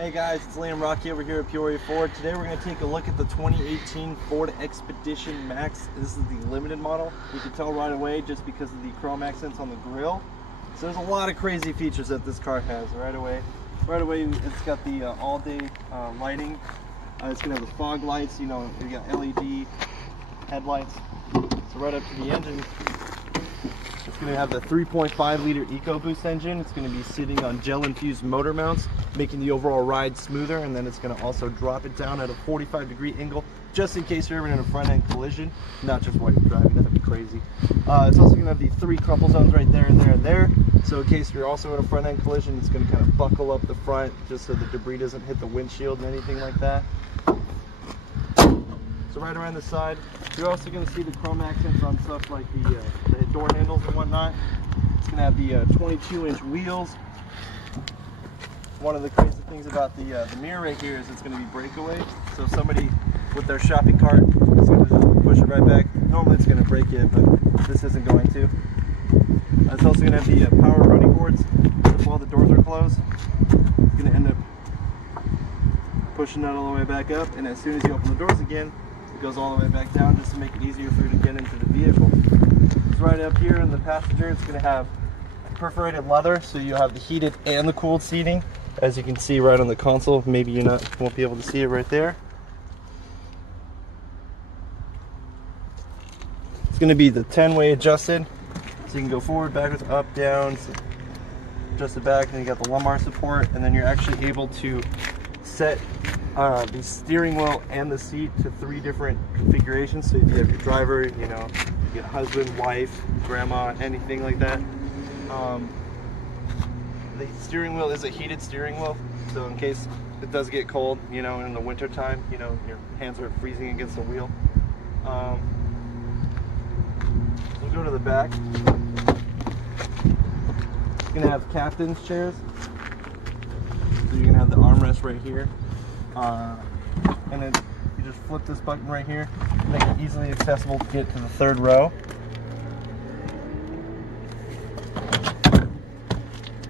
Hey guys, it's Liam Rockey over here at Peoria Ford. Today we're going to take a look at the 2018 Ford Expedition Max. This is the limited model. You can tell right away just because of the chrome accents on the grille. So there's a lot of crazy features that this car has right away. Right away it's got the all-day lighting. It's going to have the fog lights, you got LED headlights. So right up to the engine, it's going to have the 3.5 liter EcoBoost engine. It's going to be sitting on gel-infused motor mounts, making the overall ride smoother, and then it's going to also drop it down at a 45-degree angle, just in case you're ever in a front-end collision, not just while you're driving. That'd be crazy. It's also going to have the 3 crumple zones right there and there and there, so in case you're also in a front-end collision, it's going to kind of buckle up the front just so the debris doesn't hit the windshield and anything like that. So right around the side, you're also going to see the chrome accents on stuff like the door handles and whatnot. It's going to have the 22-inch wheels. One of the crazy things about the mirror right here is it's going to be breakaway. So if somebody with their shopping cart is going to just push it right back, normally it's going to break it, but this isn't going to. It's also going to have the power running boards while the doors are closed. It's going to end up pushing that all the way back up, and as soon as you open the doors again, it goes all the way back down just to make it easier for you to get into the vehicle. It's right up here in the passenger. It's going to have perforated leather, so you have the heated and the cooled seating, as you can see right on the console. Maybe you won't be able to see it right there. It's going to be the 10-way adjusted, so you can go forward, backwards, up, down, so adjust the back, and then you got the lumbar support, and then you're actually able to set the steering wheel and the seat to 3 different configurations. So if you have your driver, you get husband, wife, grandma, anything like that. The steering wheel is a heated steering wheel, so in case it does get cold, in the winter time, your hands are freezing against the wheel. We'll go to the back. It's going to have captain's chairs. So you're going to have the armrest right here. And then you just flip this button right here, make it easily accessible to get to the 3rd row.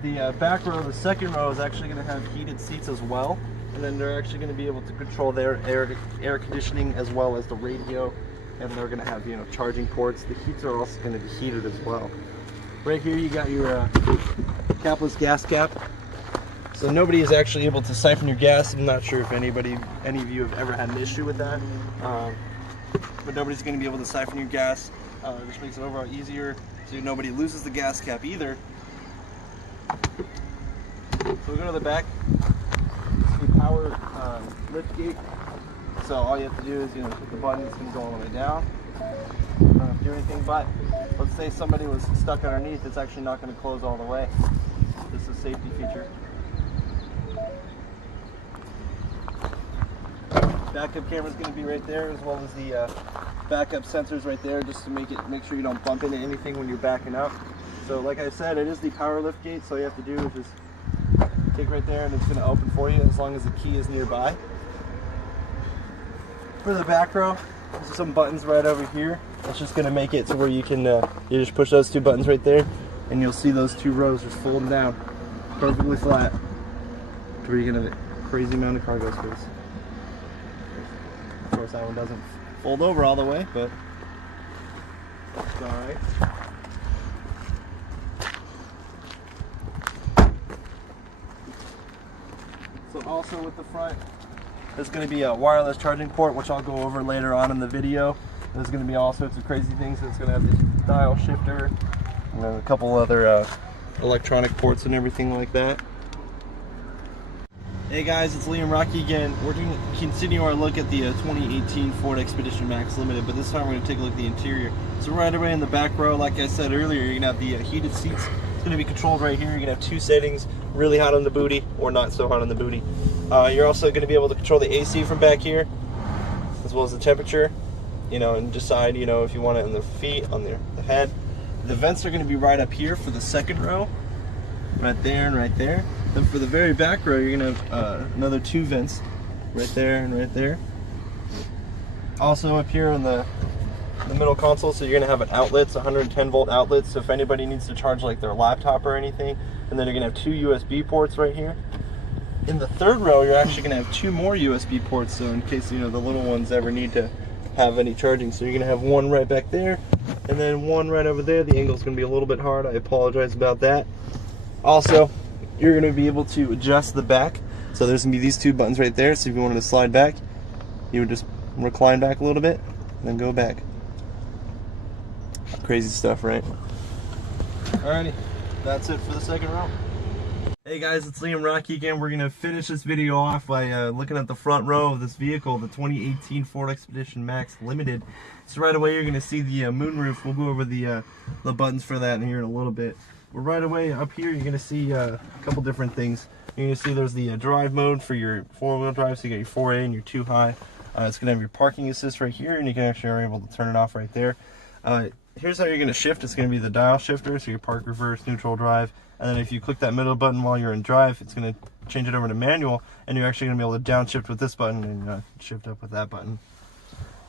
The back row, the 2nd row, is actually going to have heated seats as well, and then they're actually going to be able to control their air conditioning as well as the radio, and they're going to have charging ports. The heats are also going to be heated as well. Right here you got your capless gas cap. So nobody is actually able to siphon your gas. I'm not sure if any of you have ever had an issue with that, but nobody's going to be able to siphon your gas, which makes it overall easier, so nobody loses the gas cap either. So we go to the back. It's the power lift gate. So all you have to do is hit the button. It's going to go all the way down. You don't have to do anything, but let's say somebody was stuck underneath. It's actually not going to close all the way. This is a safety feature. Backup camera is going to be right there, as well as the backup sensors right there, just to make sure you don't bump into anything when you're backing up. So like I said, it is the power lift gate, so all you have to do is just take right there and it's going to open for you as long as the key is nearby. For the back row, there's some buttons right over here. It's just going to make it to where you can you just push those 2 buttons right there, and you'll see those 2 rows just folding down perfectly flat to where you can have a crazy amount of cargo space. Of course, that one doesn't fold over all the way, but it's alright. So also with the front, there's going to be a wireless charging port, which I'll go over later on in the video. There's going to be all sorts of crazy things. It's going to have this dial shifter, and then a couple other electronic ports and everything like that. Hey guys, it's Liam Rockey again. We're going to continue our look at the 2018 Ford Expedition Max Limited, but this time we're going to take a look at the interior. So right away in the back row, like I said earlier, you're going to have the heated seats. It's going to be controlled right here. You're going to have 2 settings, really hot on the booty or not so hot on the booty. You're also going to be able to control the AC from back here, as well as the temperature, and decide, if you want it on the feet, on the head. The vents are going to be right up here for the 2nd row, right there and right there. Then for the very back row, you're going to have another 2 vents, right there and right there. Also up here on the middle console, so you're going to have an outlet, it's 110 volt outlet, so if anybody needs to charge like their laptop or anything, and then you're going to have 2 USB ports right here. In the third row, you're actually going to have 2 more USB ports, so in case, you know, the little ones ever need to have any charging. So you're going to have one right back there, and then one right over there. The angle's going to be a little bit hard. I apologize about that. Also, you're going to be able to adjust the back. So there's going to be these 2 buttons right there. So if you wanted to slide back, you would just recline back a little bit, and then go back. Crazy stuff, right? Alrighty, that's it for the second row. Hey guys, it's Liam Rockey again. We're going to finish this video off by looking at the front row of this vehicle, the 2018 Ford Expedition Max Limited. So right away you're going to see the moonroof. We'll go over the buttons for that in here in a little bit. But right away up here you're going to see a couple different things. You're going to see there's the drive mode for your 4-wheel drive, so you got your 4A and your 2 high. It's going to have your parking assist right here, and you can actually are able to turn it off right there. Here's how you're going to shift. It's going to be the dial shifter, so your park, reverse, neutral, drive. And then if you click that middle button while you're in drive, it's going to change it over to manual, and you're actually going to be able to downshift with this button and shift up with that button.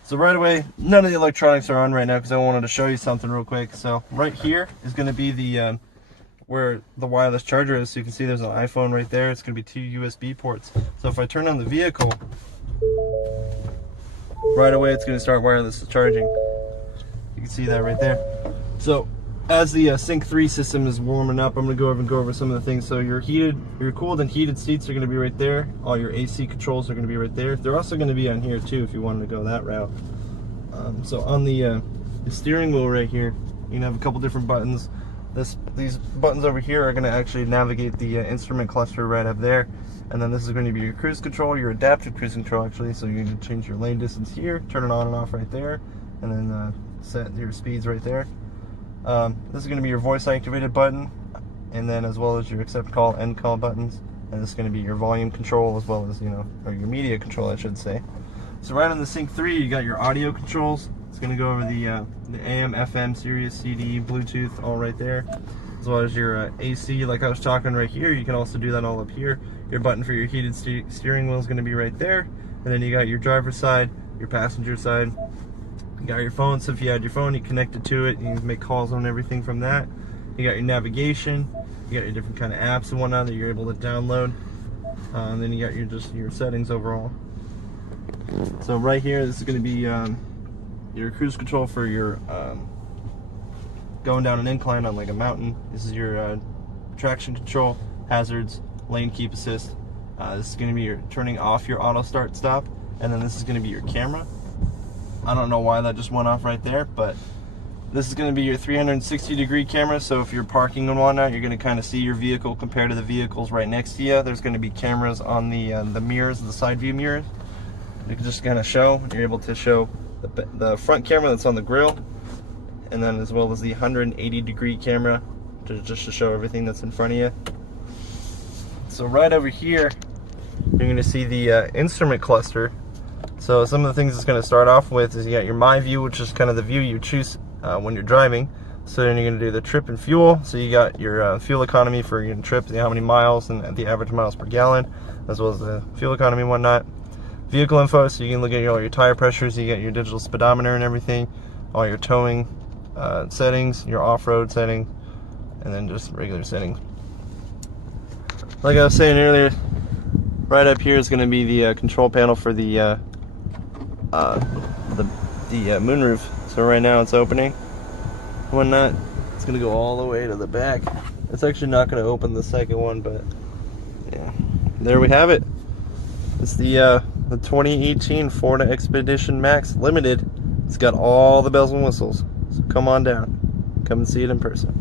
So right away, none of the electronics are on right now because I wanted to show you something real quick. So right here is going to be the where the wireless charger is. So you can see there's an iPhone right there. It's going to be 2 USB ports. So if I turn on the vehicle, right away it's going to start wireless charging. You can see that right there. So as the Sync 3 system is warming up, I'm going to go over some of the things. So your cooled and heated seats are going to be right there. All your AC controls are going to be right there. They're also going to be on here too if you wanted to go that route. So on the steering wheel right here, you can have a couple different buttons. These buttons over here are going to actually navigate the instrument cluster right up there. And then this is going to be your cruise control, your adaptive cruise control actually. So you're going to change your lane distance here, turn it on and off right there, and then set your speeds right there. This is going to be your voice activated button, and then as well as your accept call, end call buttons. And this is going to be your volume control as well as, or your media control, I should say. So right on the Sync 3, you got your audio controls. It's going to go over the AM, FM, Sirius, CD, Bluetooth, all right there. As well as your AC, like I was talking right here. You can also do that all up here. Your button for your heated steering wheel is going to be right there. And then you got your driver's side, your passenger side. You got your phone, so if you had your phone, you connect it to it, you can make calls on everything from that. You got your navigation, you got your different kind of apps and whatnot that you're able to download. And then you got your settings overall. So right here, this is going to be your cruise control for your going down an incline on like a mountain. This is your traction control, hazards, lane keep assist. This is going to be your turning off your auto start stop, and then this is going to be your camera. I don't know why that just went off right there, but this is going to be your 360-degree camera. So if you're parking and whatnot, you're going to kind of see your vehicle compared to the vehicles right next to you. There's going to be cameras on the mirrors, the side view mirrors. You can just kind of show. You're able to show the front camera that's on the grille, and then as well as the 180-degree camera just to show everything that's in front of you. So right over here, you're going to see the instrument cluster. So some of the things it's going to start off with is you got your My View, which is kind of the view you choose when you're driving. So then you're going to do the trip and fuel. So you got your fuel economy for your trip, how many miles and the average miles per gallon, as well as the fuel economy and whatnot. Vehicle info, so you can look at all your tire pressures. You got your digital speedometer and everything, all your towing settings, your off-road setting, and then just regular settings. Like I was saying earlier, right up here is going to be the control panel for the moonroof. So right now it's opening. When not, it's gonna go all the way to the back. It's actually not gonna open the second one, but yeah, there we have it. It's the 2018 Ford Expedition Max Limited. It's got all the bells and whistles. So come on down, come and see it in person.